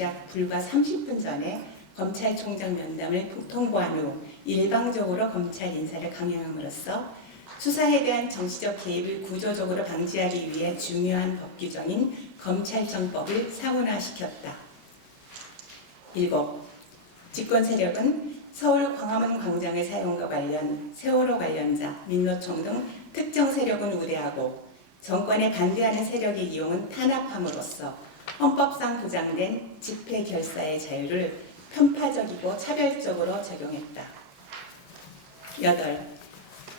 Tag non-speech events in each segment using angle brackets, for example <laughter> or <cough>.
약 불과 30분 전에 검찰총장 면담을 통보한 후 일방적으로 검찰 인사를 강행함으로써 수사에 대한 정치적 개입을 구조적으로 방지하기 위해 중요한 법 규정인 검찰청법을 상훈화시켰다. 7. 집권 세력은 서울 광화문 광장의 사용과 관련 세월호 관련자, 민노총 등 특정 세력은 우대하고 정권에 반대하는 세력의 이용은 탄압함으로써 헌법상 보장된 집회 결사의 자유를 편파적이고 차별적으로 적용했다. 8.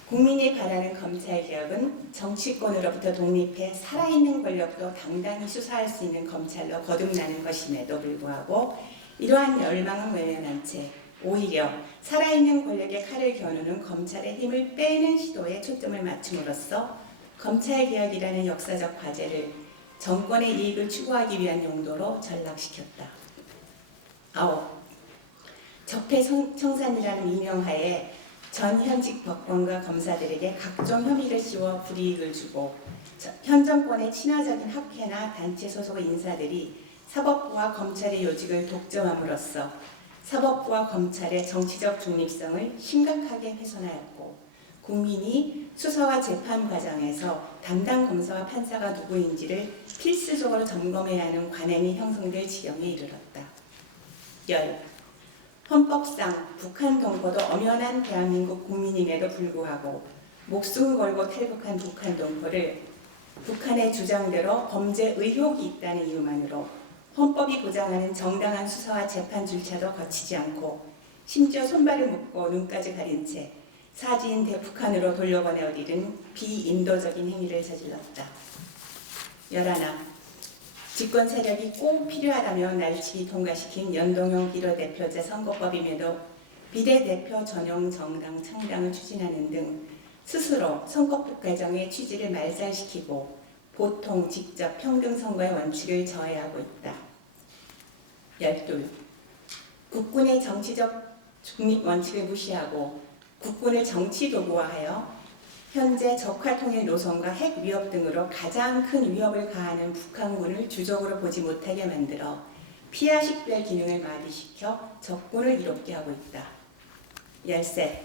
국민이 바라는 검찰 개혁은 정치권으로부터 독립해 살아있는 권력도 당당히 수사할 수 있는 검찰로 거듭나는 것임에도 불구하고 이러한 열망은 외면한 채 오히려 살아있는 권력의 칼을 겨누는 검찰의 힘을 빼는 시도에 초점을 맞춤으로써 검찰 개혁이라는 역사적 과제를 정권의 이익을 추구하기 위한 용도로 전락시켰다. 아홉, 적폐청산이라는 민영하에 전 현직 법관과 검사들에게 각종 혐의를 씌워 불이익을 주고 저- 현 정권의 친화적인 학회나 단체 소속 인사들이 사법부와 검찰의 요직을 독점함으로써 사법부와 검찰의 정치적 중립성을 심각하게 훼손하였고 국민이 수사와 재판 과정에서 담당 검사와 판사가 누구인지를 필수적으로 점검해야 하는 관행이 형성될 지경에 이르렀다. 열 헌법상 북한 동포도 엄연한 대한민국 국민임에도 불구하고 목숨 걸고 탈북한 북한 동포를 북한의 주장대로 범죄 의혹이 있다는 이유만으로 헌법이 보장하는 정당한 수사와 재판 절차도 거치지 않고 심지어 손발을 묶고 눈까지 가린 채 사지인 대북한으로 돌려보내어들은 비인도적인 행위를 저질렀다. 열하나 집권 세력이 꼭 필요하다며 날치기 통과시킨 연동형 비례대표제 선거법임에도 비례대표 전용 정당 창당을 추진하는 등 스스로 선거법 개정의 취지를 말살시키고 보통, 직접, 평등 선거의 원칙을 저해하고 있다. 열둘, 국군의 정치적 중립 원칙을 무시하고 국군을 정치 도구화하여 현재 적화 통일 노선과 핵 위협 등으로 가장 큰 위협을 가하는 북한군을 주적으로 보지 못하게 만들어 피하 식별 기능을 마비시켜 적군을 이롭게 하고 있다. 열셋,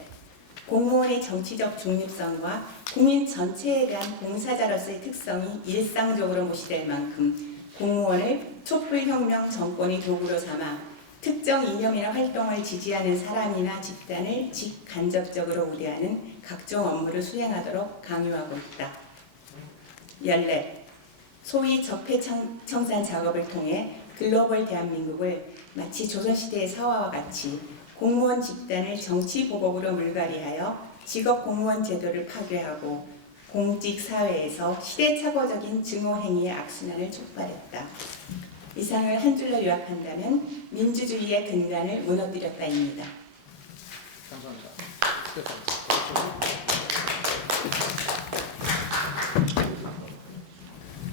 공무원의 정치적 중립성과 국민 전체에 대한 봉사자로서의 특성이 일상적으로 무시될 만큼 공무원을 촛불혁명 정권의 도구로 삼아 특정 이념이나 활동을 지지하는 사람이나 집단을 직간접적으로 우대하는 각종 업무를 수행하도록 강요하고 있다. 14. 소위 적폐청산 작업을 통해 글로벌 대한민국을 마치 조선시대의 사화와 같이 공무원 집단을 정치 보복으로 물갈이하여 직업 공무원 제도를 파괴하고 공직 사회에서 시대착오적인 증오 행위의 악순환을 촉발했다. 이상을 한 줄로 요약한다면 민주주의의 근간을 무너뜨렸다입니다. 감사합니다.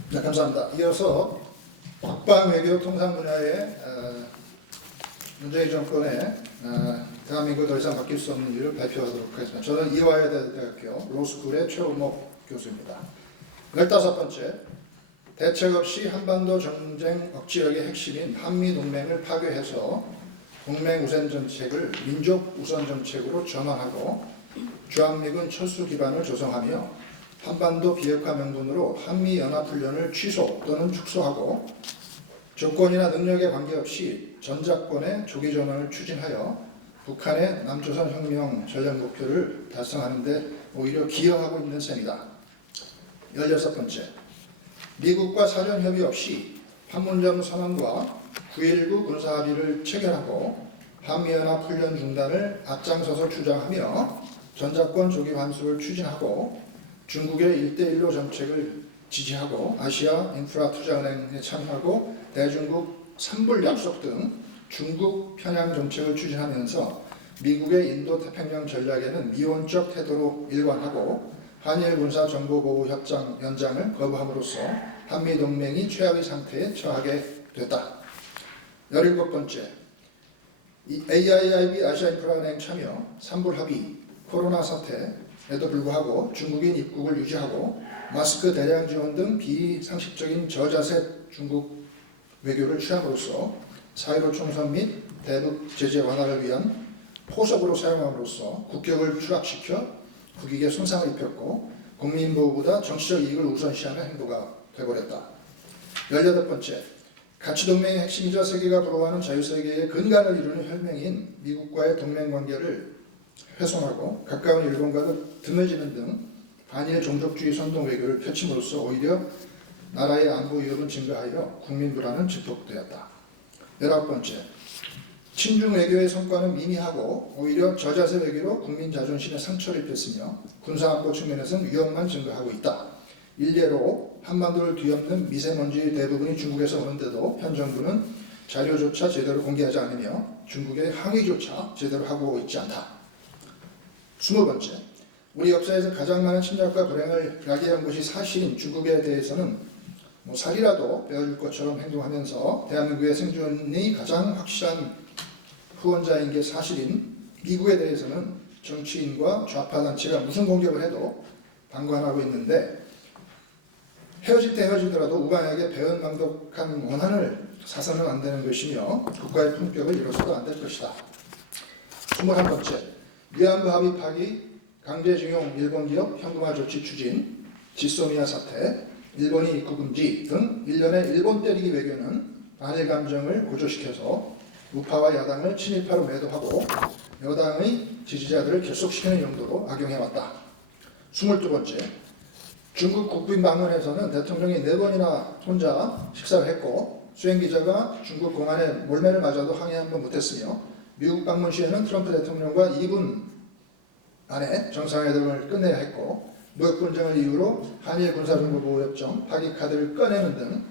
네, 감사합니다. 이어서 국방 외교 통상 분야의 어, 문재인 정권의 어, 대한민국 더 이상 바뀔 수 없는 일을 발표하도록 하겠습니다. 저는 이화여대 대학교 로스쿨의 최우목 교수입니다. 15번째, 대책 없이 한반도 전쟁 억지력의 핵심인 한미 동맹을 파괴해서 동맹 우선 정책을 민족 우선 정책으로 전환하고 주한미군 철수 기반을 조성하며 한반도 비핵화 명분으로 한미 연합훈련을 취소 또는 축소하고 조건이나 능력에 관계없이 전작권의 조기 전환을 추진하여 북한의 남조선 혁명 전략 목표를 달성하는 데 오히려 기여하고 있는 셈이다. 16번째. 미국과 사전 협의 없이 판문점 선언과 9.19 군사 합의를 체결하고 한미연합 훈련 중단을 앞장서서 주장하며 전작권 조기 환수를 추진하고 중국의 1대1로 정책을 지지하고 아시아 인프라 투자은행에 참여하고 대중국 삼불 약속 등 중국 편향 정책을 추진하면서 미국의 인도 태평양 전략에는 미온적 태도로 일관하고 한일 군사 정보 보호 협정 연장을 거부함으로써 한미 동맹이 최악의 상태에 처하게 됐다. 17번째. 이 AIIB 아시아 인프라은행 참여 삼불 합의 코로나 사태에도 불구하고 중국인 입국을 유지하고 마스크 대량 지원 등 비상식적인 저자세 중국 외교를 취함으로써 사회로 총선 및 대북 제재 완화를 위한 포석으로 사용함으로써 국격을 추락시켜 국익에 손상을 입혔고 국민보호보다 정치적 이익을 우선시하는 행보가 되버렸다. 18번째, 가치동맹의 핵심이자 세계가 부러워하는 자유세계의 근간을 이루는 혈맹인 미국과의 동맹관계를 훼손하고 가까운 일본과도 등을 지는 등 반일 종족주의 선동 외교를 펼침으로써 오히려 나라의 안보 위협은 증가하여 국민 불안은 증폭되었다. 19번째, 친중 외교의 성과는 미미하고 오히려 저자세 외교로 국민 자존심에 상처를 입혔으며 군사안보 측면에서는 위험만 증가하고 있다. 일례로 한반도를 뒤엎는 미세먼지의 대부분이 중국에서 오는데도 현 정부는 자료조차 제대로 공개하지 않으며 중국의 항의조차 제대로 하고 있지 않다. 스무 번째, 우리 역사에서 가장 많은 침략과 불행을 야기한 것이 사실인 중국에 대해서는 뭐 살이라도 빼어줄 것처럼 행동하면서 대한민국의 생존이 가장 확실한 후원자인 게 사실인 미국에 대해서는 정치인과 좌파 단체가 무슨 공격을 해도 방관하고 있는데 헤어질 때 헤어지더라도 우방에게 배은망덕한 원한을 사서는 안 되는 것이며 국가의 품격을 잃어서도 안 될 것이다. 21번째, 위안부 합의 파기, 강제징용 일본 기업 현금화 조치 추진, 지소미아 사태, 일본이 입국 금지 등 일련의 일본 때리기 외교는 반일 감정을 고조시켜서 우파와 야당을 친일파로 매도하고 여당의 지지자들을 결속시키는 용도로 악용해왔다. 22번째, 중국 국빈 방문에서는 대통령이 네 번이나 혼자 식사를 했고 수행기자가 중국 공안에 몰매를 맞아도 항의 한 번 못했으며 미국 방문 시에는 트럼프 대통령과 2분 안에 정상회담을 끝내야 했고 무역 분쟁을 이유로 한일 군사정보보호협정 파기 카드를 꺼내는 등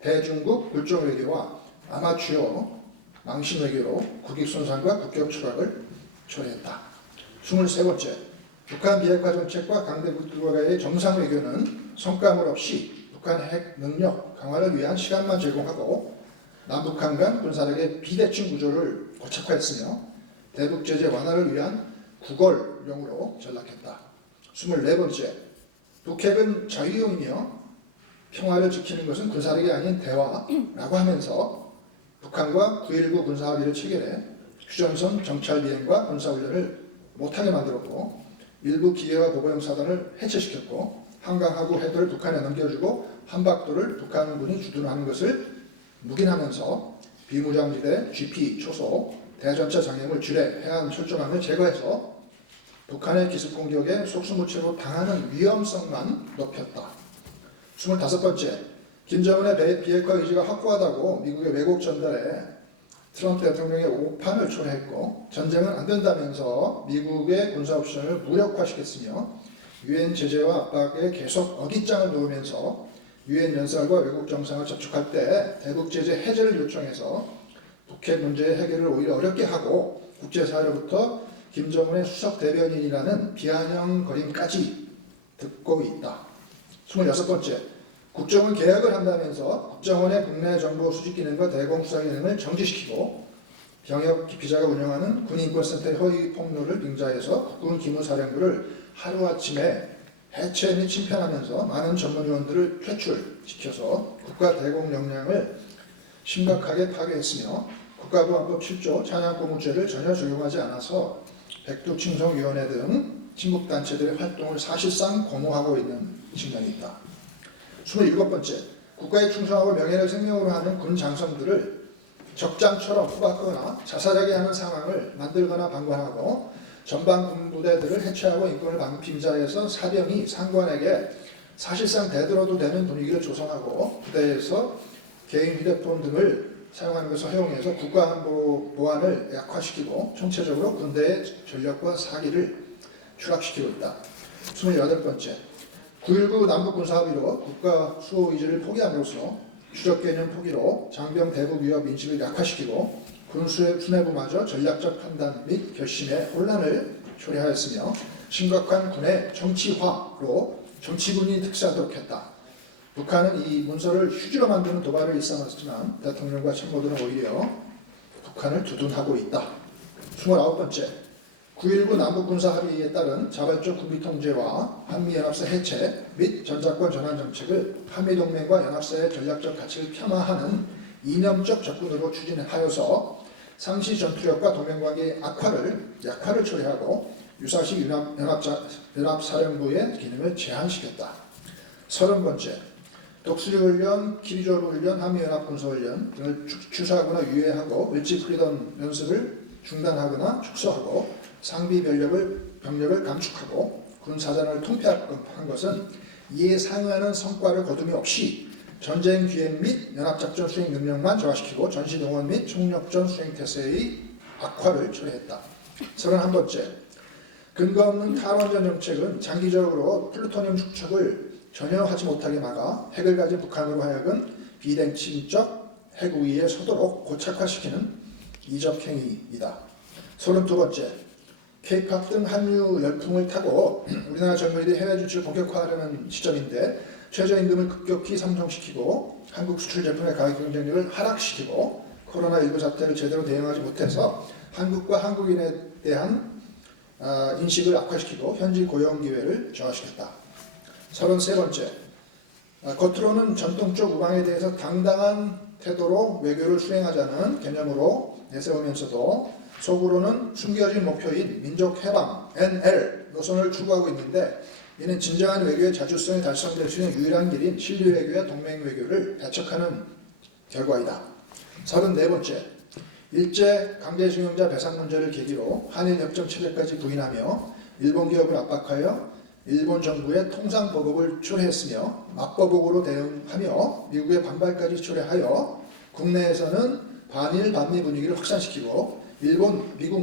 대중국 굴종 외교와 아마추어 망신 외교로 국익 손상과 국격 추락을 초래했다. 23번째, 북한 비핵화 정책과 강대국들과의 정상 외교는 성과물 없이 북한 핵 능력 강화를 위한 시간만 제공하고 남북한 간 군사력의 비대칭 구조를 고착화했으며 대북 제재 완화를 위한 구걸용으로 전락했다. 24번째, 북핵은 자유용이며 평화를 지키는 것은 군사력이 아닌 대화라고 하면서 북한과 9.19 군사합의를 체결해 휴전선 정찰 비행과 군사훈련을 못하게 만들었고 일부 기계와 보고형 사단을 해체시켰고 한강하고 해도를 북한에 넘겨주고 한박도를 북한군이 주둔하는 것을 묵인하면서 비무장지대 GP 초소 대전차 장애물 지뢰 해안 철조망을 제거해서 북한의 기습 공격에 속수무책으로 당하는 위험성만 높였다. 25번째, 김정은의 배- 비핵화 의지가 확고하다고 미국의 왜곡 전달에 트럼프 대통령의 오판을 초래했고 전쟁은 안 된다면서 미국의 군사 옵션을 무력화시켰으며 유엔 제재와 압박에 계속 어깃장을 놓으면서 유엔 연설과 외국 정상을 접촉할 때 대북 제재 해제를 요청해서 북핵 문제의 해결을 오히려 어렵게 하고 국제사회로부터 김정은의 수석 대변인이라는 비아냥거림까지 듣고 있다. 26번째, 국정원 개혁을 한다면서 국정원의 국내 정보 수집 기능과 대공 수사 기능을 정지시키고 병역 기피자가 운영하는 군인권센터의 허위 폭로를 빙자해서 국군 기무사령부를 하루아침에 해체 및 침편하면서 많은 전문위원들을 퇴출시켜서 국가 대공 역량을 심각하게 파괴했으며 국가보안법 7조 찬양고무죄를 전혀 적용하지 않아서 백두칭송위원회 등 친북단체들의 활동을 사실상 고무하고 있는 측면이 있다. 27번째, 국가에 충성하고 명예를 생명으로 하는 군 장성들을 적장처럼 후박거나 자살하게 하는 상황을 만들거나 방관하고 전방 군부대들을 해체하고 인권을 방금 빙자해서 사병이 상관에게 사실상 대들어도 되는 분위기를 조성하고 부대에서 개인 휴대폰 등을 사용하는 것을 허용해서 국가안보 보안을 약화시키고 총체적으로 군대의 전력과 사기를 추락시키고 있다. 28번째, 9.19 남북군사합의로 국가 수호 의지를 포기함으로써 추적 개념 포기로 장병 대북 위협 인식을 약화시키고 군수의 수뇌부마저 전략적 판단 및 결심에 혼란을 초래하였으며 심각한 군의 정치화로 정치군이 특사하도록 했다. 북한은 이 문서를 휴지로 만드는 도발을 일삼았지만 대통령과 참모들은 오히려 북한을 두둔하고 있다. 29번째, 9.19 남북군사합의에 따른 자발적 군비 통제와 한미연합사 해체 및 전자권 전환 정책을 한미동맹과 연합사의 전략적 가치를 폄하하는 이념적 접근으로 추진하여서 상시 전투력과 동맹관계 악화를 약화를 처리하고 유사시 연합, 연합자, 연합사령부의 기능을 제한시켰다. 서른 번째, 독수리훈련, 기조훈련, 한미연합군사훈련 등을 추- 추수하거나 유예하고 풀리던 연습을 중단하거나 축소하고 상비 병력을, 병력을 감축하고 군 사단을 통폐합한 것은 이에 상응하는 성과를 거둠이 없이 전쟁 기획 및 연합작전 수행 능력만 저하시키고 전시동원 및 총력전 수행 태세의 악화를 초래했다. 31번째, 근거 없는 탈원전 정책은 장기적으로 플루토늄 축적을 전혀 하지 못하게 막아 핵을 가진 북한으로 하여금 비대칭적 핵 우위에 서도록 고착화시키는 이적 행위이다. 32번째, K-팝 등 한류 열풍을 타고 <clears throat> 우리나라 젊은이들이 해외 진출 본격화하려는 시점인데 최저임금을 급격히 상승시키고 한국 수출 제품의 가격 경쟁력을 하락시키고 코로나19 사태를 제대로 대응하지 못해서 한국과 한국인에 대한 아, 인식을 악화시키고 현지 고용 기회를 저하시켰다. 33번째, 아, 겉으로는 전통적 우방에 대해서 당당한 태도로 외교를 수행하자는 개념으로 내세우면서도 속으로는 숨겨진 목표인 민족 해방 NL 노선을 추구하고 있는데 이는 진정한 외교의 자주성이 달성될 수 있는 유일한 길인 신뢰 외교와 동맹 외교를 배척하는 결과이다. 34번째, 일제 강제징용자 배상 문제를 계기로 한일 협정 체제까지 부인하며 일본 기업을 압박하여 일본 정부의 통상 보복을 초래했으며 맞보복으로 대응하며 미국의 반발까지 초래하여 국내에서는 반일 반미 분위기를 확산시키고 일본, 미국